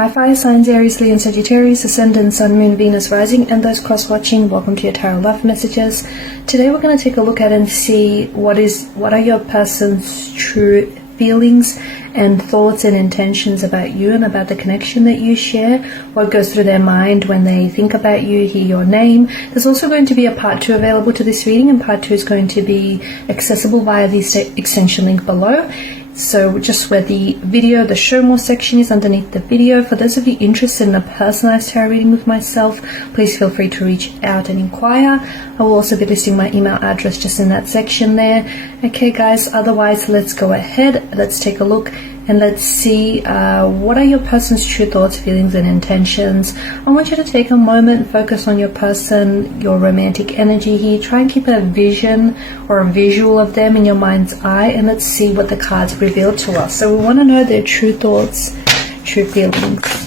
Hi fire signs, Aries, Leo and Sagittarius, Ascendant, Sun, Moon, Venus, Rising, and those cross-watching, welcome to your Tarot Love Messages. Today we're going to take a look at and see what are your person's true feelings and thoughts and intentions about you and about the connection that you share, what goes through their mind when they think about you, hear your name. There's also going to be a part 2 available to this reading, and part 2 is going to be accessible via the extension link below. So just where the video, the show more section is underneath the video. For those of you interested in a personalized tarot reading with myself, please feel free to reach out and inquire. I will also be listing my email address just in that section there. Okay guys, otherwise let's go ahead, let's take a look and let's see what are your person's true thoughts, feelings and intentions. I want you to take a moment, focus on your person, your romantic energy here. Try and keep a vision or a visual of them in your mind's eye, and let's see what the cards reveal to us. So we want to know their true thoughts, true feelings.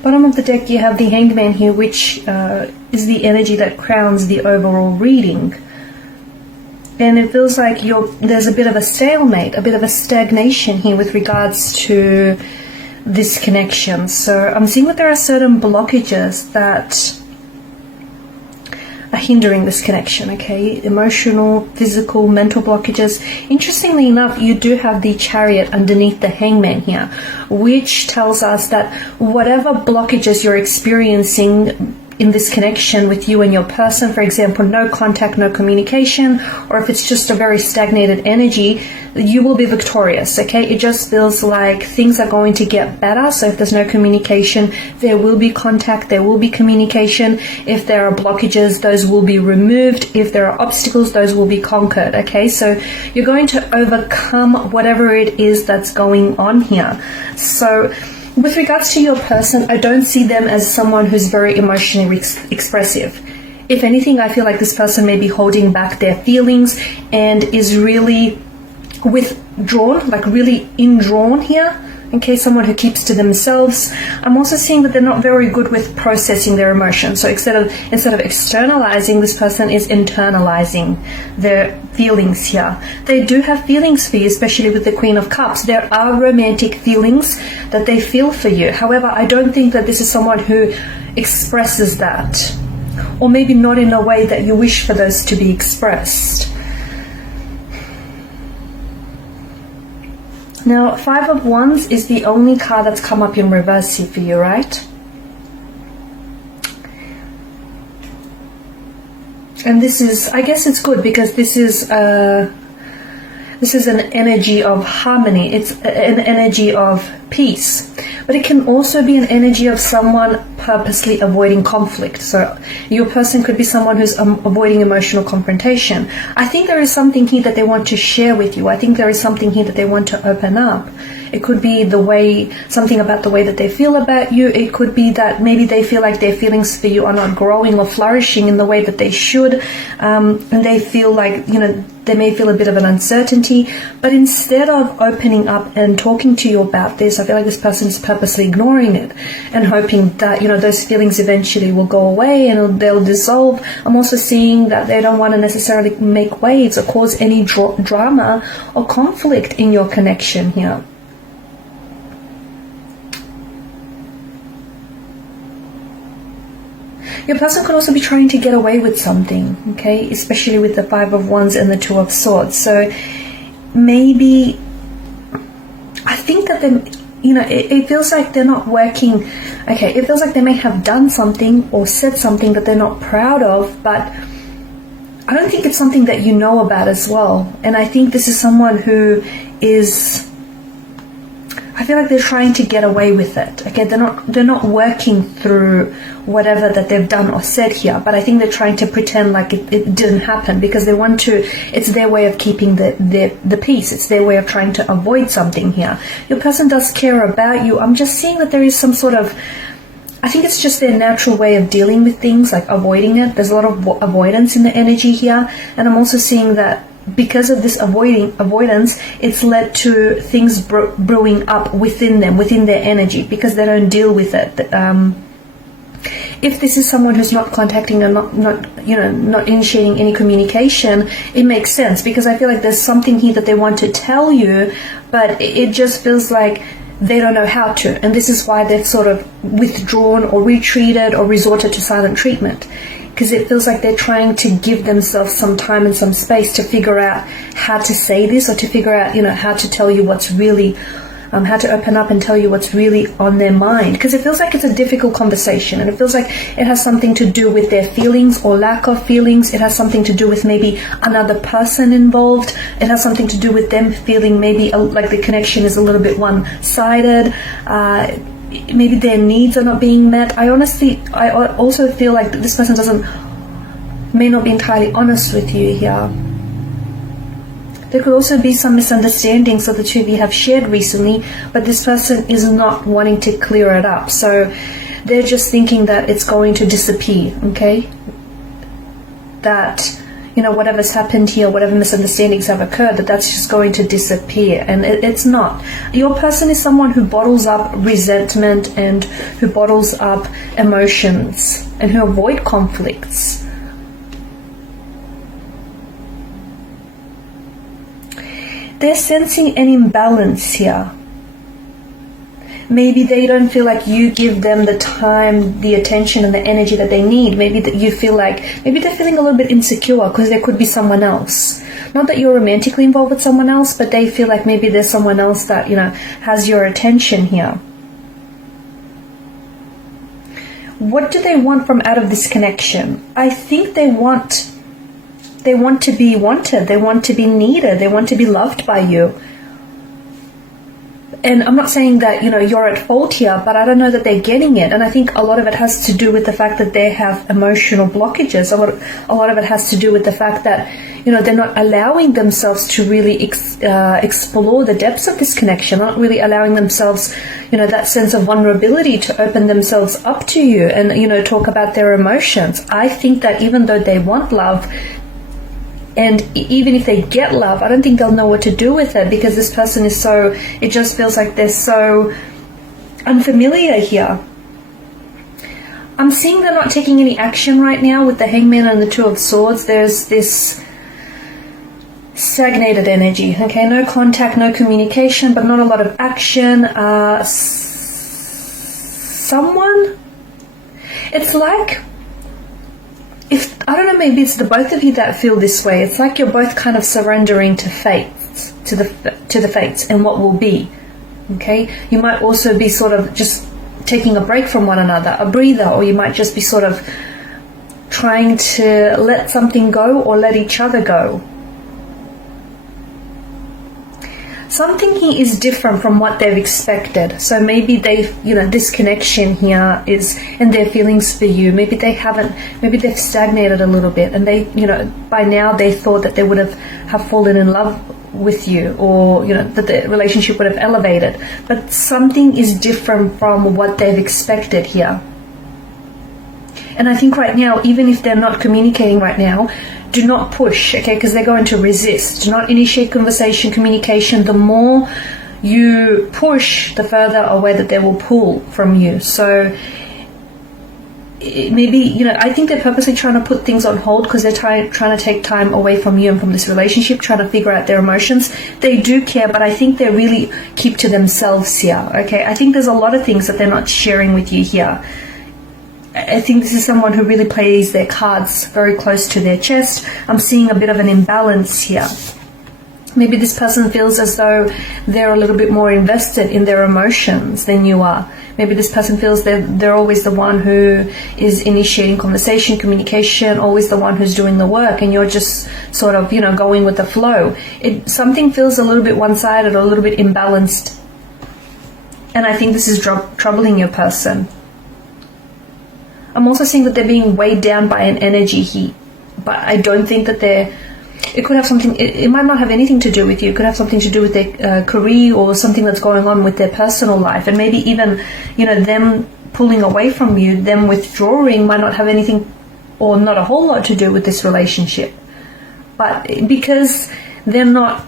Bottom of the deck you have the Hangman here, which is the energy that crowns the overall reading. And it feels like there's a bit of a stalemate, a bit of a stagnation here with regards to this connection. So I'm seeing that there are certain blockages that are hindering this connection, okay? Emotional, physical, mental blockages. Interestingly enough, you do have the Chariot underneath the Hangman here, which tells us that whatever blockages you're experiencing in this connection with you and your person, for example, no contact, no communication, or if it's just a very stagnated energy, you will be victorious, okay? It just feels like things are going to get better. So if there's no communication, there will be contact, there will be communication. If there are blockages, those will be removed. If there are obstacles, those will be conquered, okay? So you're going to overcome whatever it is that's going on here. So with regards to your person, I don't see them as someone who's very emotionally expressive. If anything, I feel like this person may be holding back their feelings and is really withdrawn, like really indrawn here. Okay, someone who keeps to themselves. I'm also seeing that they're not very good with processing their emotions. So instead of externalizing, this person is internalizing their feelings here. They do have feelings for you, especially with the Queen of Cups. There are romantic feelings that they feel for you. However, I don't think that this is someone who expresses that, or maybe not in a way that you wish for those to be expressed. Now, Five of Wands is the only card that's come up in reverse here for you, right? And this is, I guess it's good because this is an energy of harmony. It's an energy of peace. But it can also be an energy of someone purposely avoiding conflict. So your person could be someone who's avoiding emotional confrontation. I think there is something here that they want to share with you. I think there is something here that they want to open up. It could be something about the way that they feel about you. It could be that maybe they feel like their feelings for you are not growing or flourishing in the way that they should. And they feel like, they may feel a bit of an uncertainty. But instead of opening up and talking to you about this, I feel like this person is purposely ignoring it and hoping that, those feelings eventually will go away and they'll dissolve. I'm also seeing that they don't want to necessarily make waves or cause any drama or conflict in your connection here. Your person could also be trying to get away with something, okay? Especially with the Five of Wands and the Two of Swords. So maybe, I think that it feels like they're not working. Okay, it feels like they may have done something or said something that they're not proud of, but I don't think it's something that you know about as well. And I think this is someone who is I feel like they're trying to get away with it. Okay, they're not working through whatever that they've done or said here, but I think they're trying to pretend like it didn't happen, because they want to, it's their way of keeping the peace. It's their way of trying to avoid something here. Your person does care about you. I'm just seeing that there is some sort of, I think it's just their natural way of dealing with things, like avoiding it. There's a lot of avoidance in the energy here, and I'm also seeing that because of this avoidance, it's led to things brewing up within them, within their energy, because they don't deal with it. If this is someone who's not contacting or not initiating any communication, it makes sense, because I feel like there's something here that they want to tell you, but it just feels like they don't know how to, and this is why they've sort of withdrawn or retreated or resorted to silent treatment. Because it feels like they're trying to give themselves some time and some space to figure out how to say this, or to figure out, how to tell you what's really, how to open up and tell you what's really on their mind. Because it feels like it's a difficult conversation, and it feels like it has something to do with their feelings or lack of feelings. It has something to do with maybe another person involved. It has something to do with them feeling maybe like the connection is a little bit one-sided. Maybe their needs are not being met. I also feel like this person may not be entirely honest with you here. There could also be some misunderstandings that the two of you have shared recently, but this person is not wanting to clear it up. So they're just thinking that it's going to disappear, okay? That, whatever's happened here, whatever misunderstandings have occurred, that's just going to disappear. And it's not. Your person is someone who bottles up resentment and who bottles up emotions and who avoid conflicts. They're sensing an imbalance here. Maybe they don't feel like you give them the time, the attention, and the energy that they need. Maybe that you feel like, maybe they're feeling a little bit insecure because there could be someone else. Not that you're romantically involved with someone else, but they feel like maybe there's someone else that, has your attention here. What do they want from out of this connection? I think they want to be wanted. They want to be needed. They want to be loved by you. And I'm not saying that, you're at fault here, but I don't know that they're getting it. And I think a lot of it has to do with the fact that they have emotional blockages. A lot of it has to do with the fact that, they're not allowing themselves to really explore the depths of this connection, not really allowing themselves, that sense of vulnerability to open themselves up to you and, talk about their emotions. I think that even though they want love, and even if they get love, I don't think they'll know what to do with it, because this person is it just feels like they're so unfamiliar here. I'm seeing they're not taking any action right now with the Hangman and the Two of Swords. There's this stagnated energy, okay? No contact, no communication, but not a lot of action. It's like, I don't know, maybe it's the both of you that feel this way. It's like you're both kind of surrendering to fate, to the fates and what will be. Okay? You might also be sort of just taking a break from one another, a breather, or you might just be sort of trying to let something go or let each other go. Something here is different from what they've expected. So maybe this connection here is, and their feelings for you, maybe they've stagnated a little bit, and they, by now they thought that they would have fallen in love with you, or, that the relationship would have elevated. But something is different from what they've expected here. And I think right now, even if they're not communicating right now, do not push, okay, because they're going to resist. Do not initiate conversation, communication. The more you push, the further away that they will pull from you. So maybe, I think they're purposely trying to put things on hold because they're trying to take time away from you and from this relationship, trying to figure out their emotions. They do care, but I think they really keep to themselves here, okay? I think there's a lot of things that they're not sharing with you here. I think this is someone who really plays their cards very close to their chest. I'm seeing a bit of an imbalance here. Maybe this person feels as though they're a little bit more invested in their emotions than you are. Maybe this person feels that they're always the one who is initiating conversation, communication, always the one who's doing the work, and you're just sort of, going with the flow. Something feels a little bit one-sided or a little bit imbalanced And I think this is troubling your person. I'm also seeing that they're being weighed down by an energy here. But I don't think that it could have something, it might not have anything to do with you. It could have something to do with their career or something that's going on with their personal life. And maybe even, them pulling away from you, them withdrawing might not have anything or not a whole lot to do with this relationship. But because they're not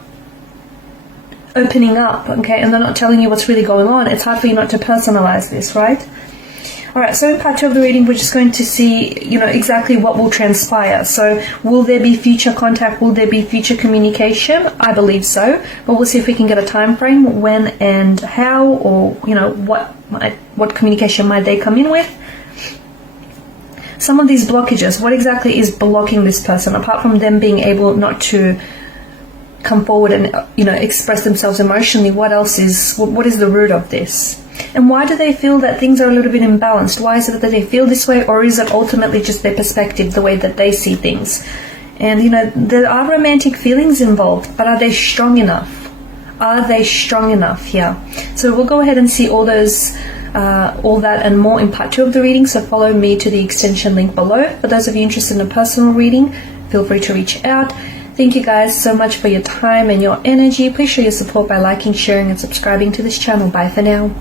opening up, okay, and they're not telling you what's really going on, it's hard for you not to personalize this, right? Alright, so in part 2 of the reading, we're just going to see, exactly what will transpire. So, will there be future contact? Will there be future communication? I believe so. But we'll see if we can get a time frame, when and how, or, what communication might they come in with. Some of these blockages, what exactly is blocking this person, apart from them being able not to come forward and, express themselves emotionally? What else what is the root of this? And why do they feel that things are a little bit imbalanced? Why is it that they feel this way, or is it ultimately just their perspective, the way that they see things? And, there are romantic feelings involved, but are they strong enough? Are they strong enough here? So we'll go ahead and see all that and more in part 2 of the reading, so follow me to the extension link below. For those of you interested in a personal reading, feel free to reach out. Thank you guys so much for your time and your energy. Please show your support by liking, sharing, and subscribing to this channel. Bye for now.